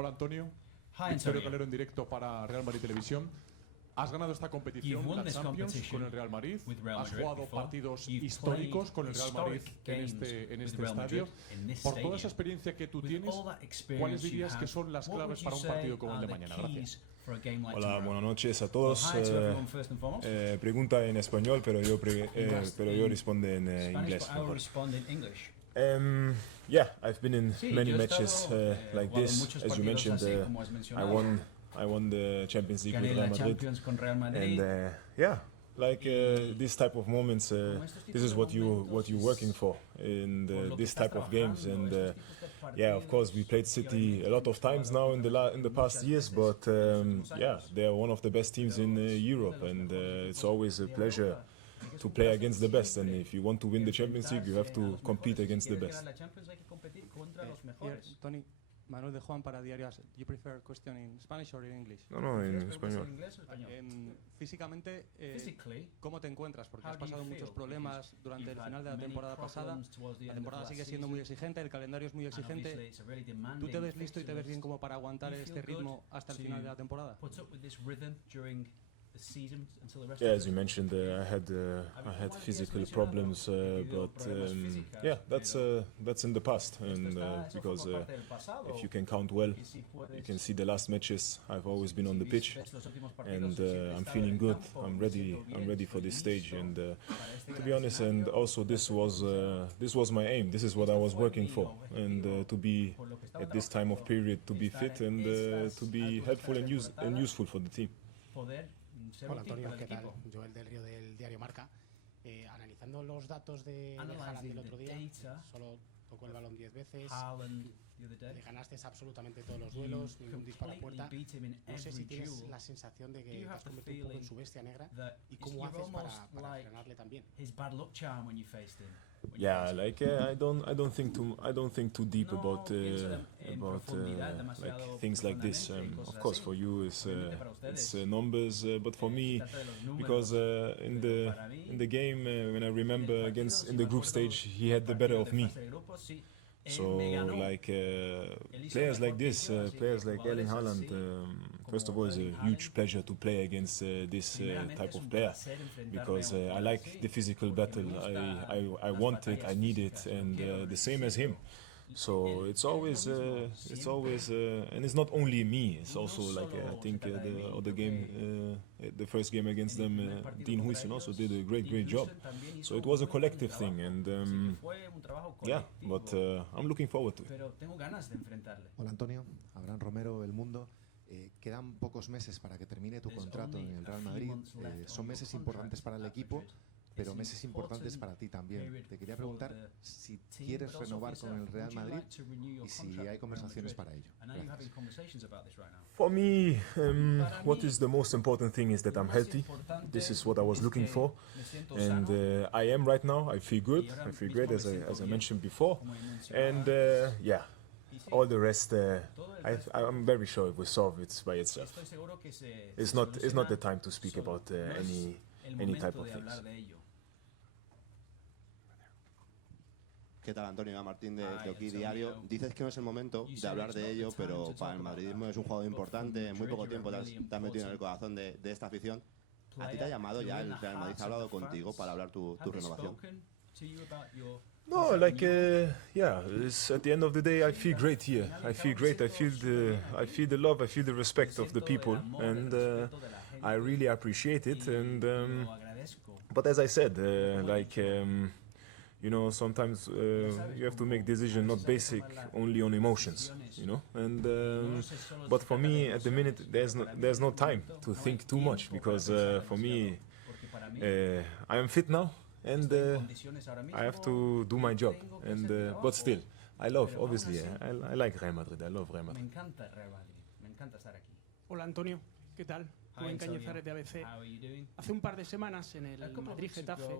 Hola Antonio, Victorio Calero en directo para Real Madrid Televisión. Has ganado esta competición, la Champions, con el Real Madrid. Has jugado partidos históricos con el Real Madrid en este estadio. Por toda esa experiencia que tú tienes, ¿cuáles dirías que son las claves para un partido como el de mañana? Gracias. Hola, buenas noches a todos. Pregunta en español, pero yo respondo en inglés. Yeah, I've been in many matches like this. As you mentioned, I won the Champions League with Real Madrid, and yeah, like this type of moments, this is what you're working for in this type of games. And yeah, of course, we played City a lot of times now in the past years, but yeah, they are one of the best teams in Europe, and it's always a pleasure to play against the best. And if you want to win the Champions League, you have to compete against the best. Tony, Manuel de Juan para Diarias. You prefer question in Spanish or in English? No, en español. Físicamente, ¿cómo te encuentras? Porque has pasado muchos problemas durante el final de la temporada pasada. La temporada sigue siendo muy exigente, el calendario es muy exigente. ¿Tú te ves listo y te ves bien como para aguantar este ritmo hasta el final de la temporada? Yeah, as you mentioned, I had physical problems, but yeah, that's in the past. And because if you can count well, you can see the last matches. I've always been on the pitch, and I'm feeling good. I'm ready for this stage. And to be honest, and also this was my aim. This is what I was working for, and to be at this time of period, to be fit and to be helpful and useful for the team. Hola Antonio, ¿qué tal? Joel del Río del diario Marca. Analizando los datos de Haaland del otro día, solo tocó el balón 10 veces, le ganaste absolutamente todos los duelos, ningún disparo a puerta. No sé si tienes la sensación de que te has convertido un poco en su bestia negra y cómo haces para frenarle también. Yeah, like I don't think too deep about like things like this. Of course, for you it's numbers, but for me, because in the game when I remember in the group stage, he had the better of me. So like players like this, players like Erling Haaland, first of all, it's a huge pleasure to play against this type of player, because I like the physical battle. I want it, I need it, and the same as him. So it's always and it's not only me. It's also like I think the other game, the first game against them, Dean Huijsen also did a great job. So it was a collective thing, and yeah, but I'm looking forward to it. Hola Antonio, Abraham Romero, El Mundo. Quedan pocos meses para que termine tu contrato en el Real Madrid. Son meses importantes para el equipo, pero meses importantes para ti también. Te quería preguntar si quieres renovar con el Real Madrid y si hay conversaciones para ello. For me, what is the most important thing is that I'm healthy. This is what I was looking for, and I am right now. I feel good. I feel great, as I mentioned before, and yeah. All the rest, I'm very sure it will solve it by itself. It's not the time to speak about any type of things. ¿Qué tal, Antonio? Martín de Aquí Diario. Dices que no es el momento de hablar de ello, pero para el madridismo es un jugador importante. En muy poco tiempo te has metido en el corazón de esta afición. ¿A ti te ha llamado ya el Real Madrid? ¿Ha hablado contigo para hablar tu renovación? No, like yeah. At the end of the day, I feel great here. I feel great. I feel the love. I feel the respect of the people, and I really appreciate it. And but as I said, like. You know, sometimes you have to make decisions not basic only on emotions, you know. And but for me, at the minute, there's no time to think too much, because for me, I am fit now, and I have to do my job. And but still, I love, obviously, I like Real Madrid. I love Real Madrid. Me encanta Real Madrid. Me encanta estar aquí. Hola Antonio, ¿qué tal? Rubén Cañizares de ABC. Hace un par de semanas en el Madrid-Getafe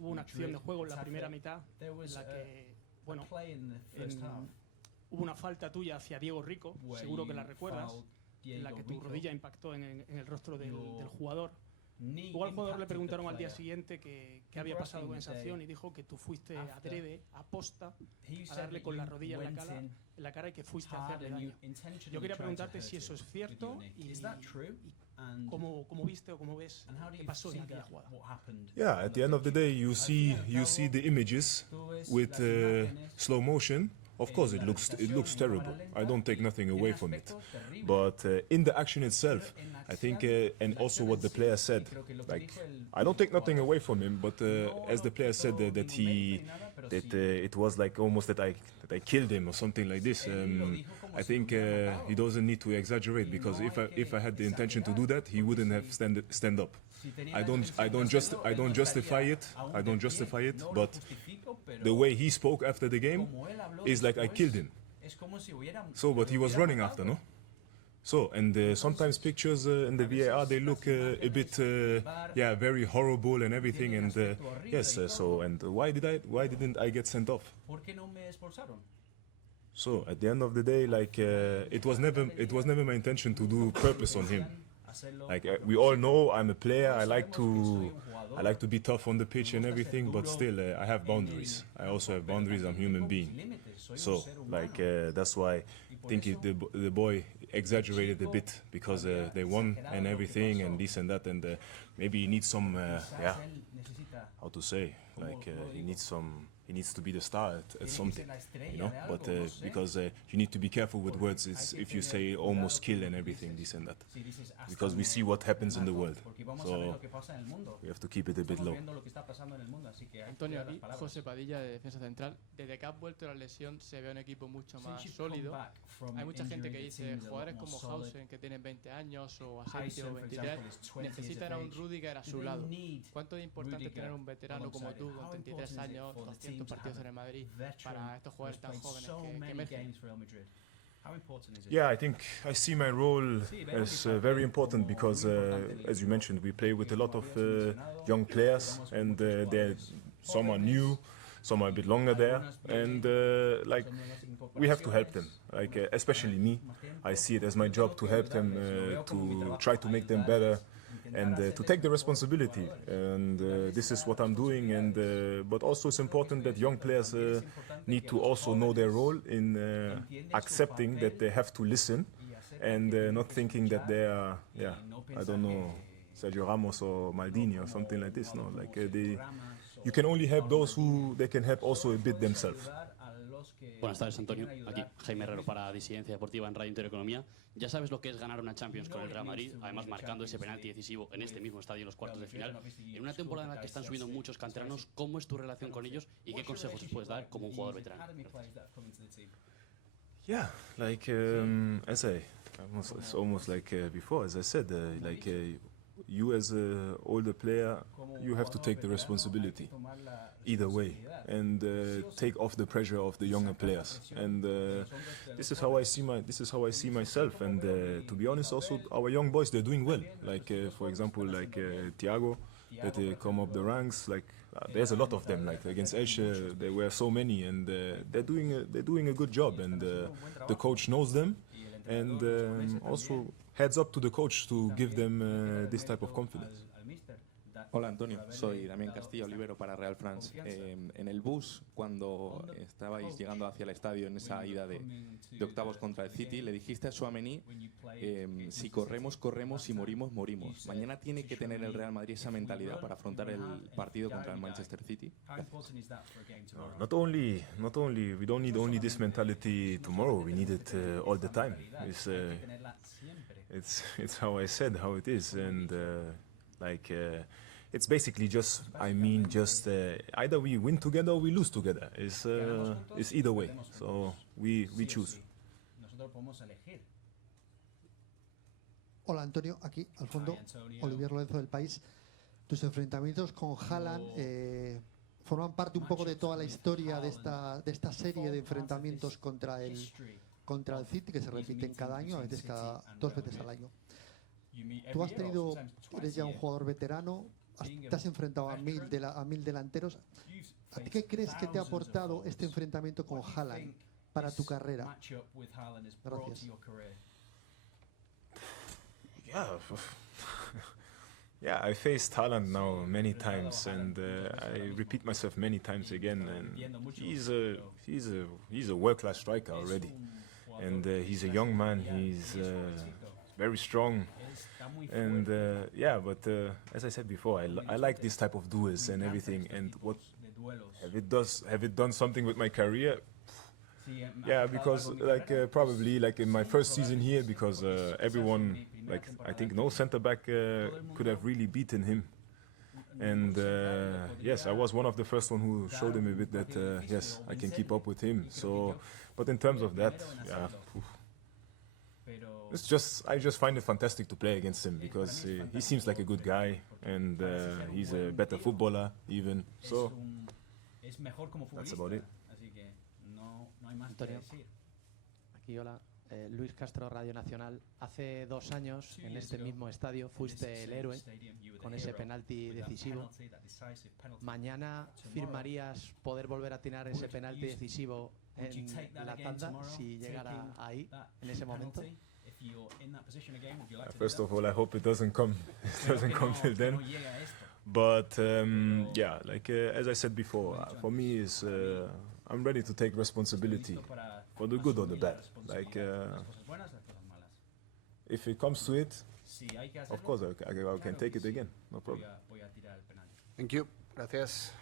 hubo una acción de juego en la primera mitad en la que, bueno, hubo una falta tuya hacia Diego Rico, seguro que la recuerdas, en la que tu rodilla impactó en el rostro del jugador. Luego al jugador le preguntaron al día siguiente qué había pasado con esa acción y dijo que tú fuiste adrede, aposta, a darle con la rodilla en la cara y que fuiste a hacerle daño. Yo quería preguntarte si eso es cierto y cómo viste o cómo ves qué pasó en aquella jugada. Yeah, at the end of the day, you see the images with slow motion. Of course, it looks terrible. I don't take nothing away from it, but in the action itself, I think, and also what the player said, like I don't take nothing away from him, but as the player said that it was like almost that I killed him or something like this. I think he doesn't need to exaggerate, because if I had the intention to do that, he wouldn't have stand up. I don't justify it, but the way he spoke after the game is like I killed him. So, but he was running after, no? So, and sometimes pictures in the VAR, they look a bit, very horrible and everything. And yes, so, and why didn't I get sent off? So, at the end of the day, like it was never my intention to do purpose on him. Like we all know, I'm a player. I like to be tough on the pitch and everything, but still, I have boundaries. I also have boundaries. I'm a human being. So, like that's why I think the boy exaggerated a bit, because they won and everything and this and that, and maybe he needs some, how to say, like he needs to be the star at something, you know. But because you need to be careful with words, if you say almost kill and everything, this and that, because we see what happens in the world, so we have to keep it a bit low. Antonio, aquí José Padilla, de defensa central. Desde que has vuelto de la lesión se ve un equipo mucho más sólido. Hay mucha gente que dice jugadores como Haaland, que tienen 20 años, o Asensio, 23, necesitan a un Rudiger a su lado. ¿Cuánto es importante tener un veterano como tú, con 33 años, 200 partidos en el Madrid, para estos jugadores tan jóvenes que emergen? Yeah, I think I see my role as very important, because, as you mentioned, we play with a lot of young players, and some are new, some are a bit longer there, and like we have to help them. Like especially me, I see it as my job to help them, to try to make them better, and to take the responsibility. And this is what I'm doing. And but also it's important that young players need to also know their role in accepting that they have to listen, and not thinking that they are, I don't know, Sergio Ramos or Maldini or something like this. No, like you can only help those who they can help also a bit themselves. Buenas tardes, Antonio. Aquí Jaime Herrero para Disidencia Deportiva en Radio Intereconomía. Ya sabes lo que es ganar una Champions con el Real Madrid, además marcando ese penalti decisivo en este mismo estadio en los cuartos de final. En una temporada en la que están subiendo muchos canteranos, ¿cómo es tu relación con ellos y qué consejos les puedes dar como un jugador veterano? Yeah, like it's almost like before, as I said, you as an older player, you have to take the responsibility either way, and take off the pressure of the younger players. And this is how I see myself. And to be honest, also our young boys, they're doing well. Like for example, like Thiago, that they come up the ranks. Like there's a lot of them. Like against Elche, there were so many, and they're doing a good job. And the coach knows them, and also heads up to the coach to give them this type of confidence. Hola Antonio, soy Damián Castillo, libero para Real France. En el bus, cuando estabais llegando hacia el estadio en esa ida de octavos contra el City, le dijiste a Tchouaméni, si corremos, corremos, si morimos, morimos. Mañana tiene que tener el Real Madrid esa mentalidad para afrontar el partido contra el Manchester City. Not only, we don't need only this mentality tomorrow, we need it all the time. It's how I said, how it is, and it's basically just, either we win together or we lose together. It's either way, so we choose. Hola Antonio, aquí al fondo, Olivier Lorenzo del País. Tus enfrentamientos con Haaland forman parte un poco de toda la historia de esta serie de enfrentamientos contra el City, que se repiten cada año, a veces cada 2 veces al año. Tú eres ya un jugador veterano, te has enfrentado a mil delanteros. ¿A ti qué crees que te ha aportado este enfrentamiento con Haaland para tu carrera? Gracias. Yeah, Yeah, I faced Haaland now many times, and I repeat myself many times again. And he's a world-class striker already, and he's a young man. He's very strong, and yeah. But as I said before, I like this type of duels and everything. And what have it done something with my career? Yeah, because probably in my first season here, because everyone, I think no center back could have really beaten him, and yes, I was one of the first one who showed him a bit that yes, I can keep up with him. So, but in terms of that, yeah, I just find it fantastic to play against him because he seems like a good guy, and he's a better footballer even. So that's about it. Antonio, aquí hola, Luis Castro, Radio Nacional. Hace 2 años, en este mismo estadio, fuiste el héroe con ese penalti decisivo. ¿Mañana firmarías poder volver a tirar ese penalti decisivo en la tanda si llegara ahí, en ese momento? First of all, I hope it doesn't come till then. But yeah, as I said before, for me is I'm ready to take responsibility for the good or the bad. If it comes to it, of course I can take it again, no problem. Thank you. Gracias.